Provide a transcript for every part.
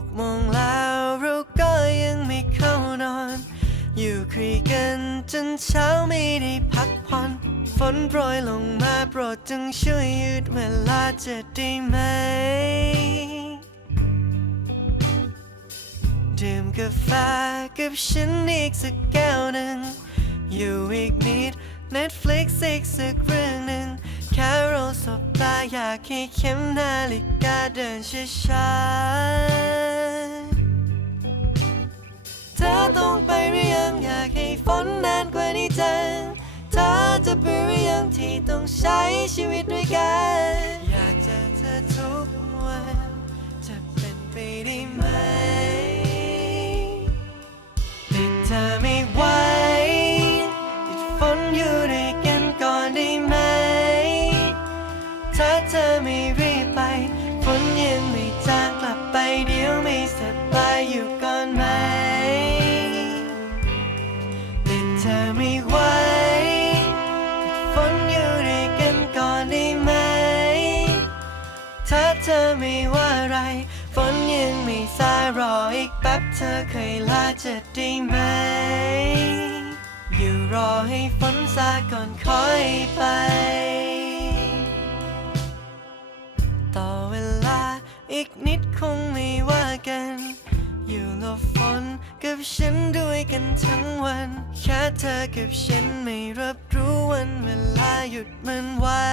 หกโมงแล้วเราก็ยังไม่เข้านอน อยู่คุยกันจนเช้าไม่ได้พักผ่อน ฝนโปรยลงมาโปรดจงช่วยยืดเวลาจะได้ไหม ดื่มกาแฟกับฉันอีกสักแก้วหนึ่ง อยู่อีกนิด Netflix อีกสักเรื่อง อยากให้เข็มนาฬิกาเดินช้าๆเธอต้องไปหรือยังอยากให้ฝนนานกว่านี้จังเธอจะไปหรือยังที่ต้องใช้ชีวิตด้วยกันอย อไม่รีบไปฝนยังไม่จางกลับไปเดี๋ยวไม่สบายอยู่ก่อนไหมติดเธอไม่ไหวติดฝนอยู่ด้วยกันก่อนได้ไหม ถ้าเธอไม่ว่าอะไรฝนยังไม่สายรออีกแป๊บเธอเคยลาจะได้ไหม อยู่รอให้ฝนซาก่อนค่อยไป ต่อเวลา อีกนิดคงไม่ว่ากัน อยู่หลบฝนกับฉันด้วยกันทั้งวัน แค่เธอกับฉันไม่รับรู้วันเวลาหยุดมันไว้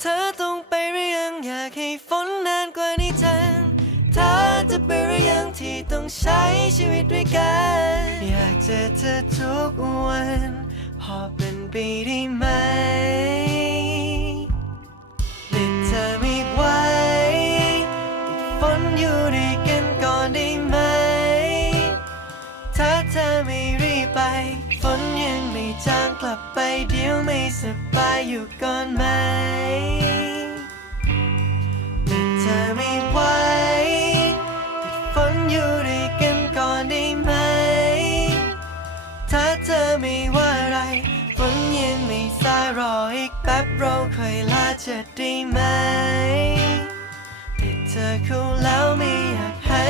เธอต้องไปหรือยังอยากให้ฝนนานกว่านี้จังเธอจะไปหรือยังที่ต้องใช้ชีวิตด้วยกัน อยากเจอเธอทุกวัน พอเป็นไปได้ไหม กลับไปเดี๋ยวไม่สบายอยู่ก่อนไหมติดเธอไม่ไหวติดฝนอยู่ด้วยกันก่อนได้ไหม ถ้าเธอไม่ว่าอะไรฝนยังไม่สายรออีกแป๊บเราค่อยลาจะได้ไหมติดเธอเข้าแล้วไม่อยากให้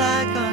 ไป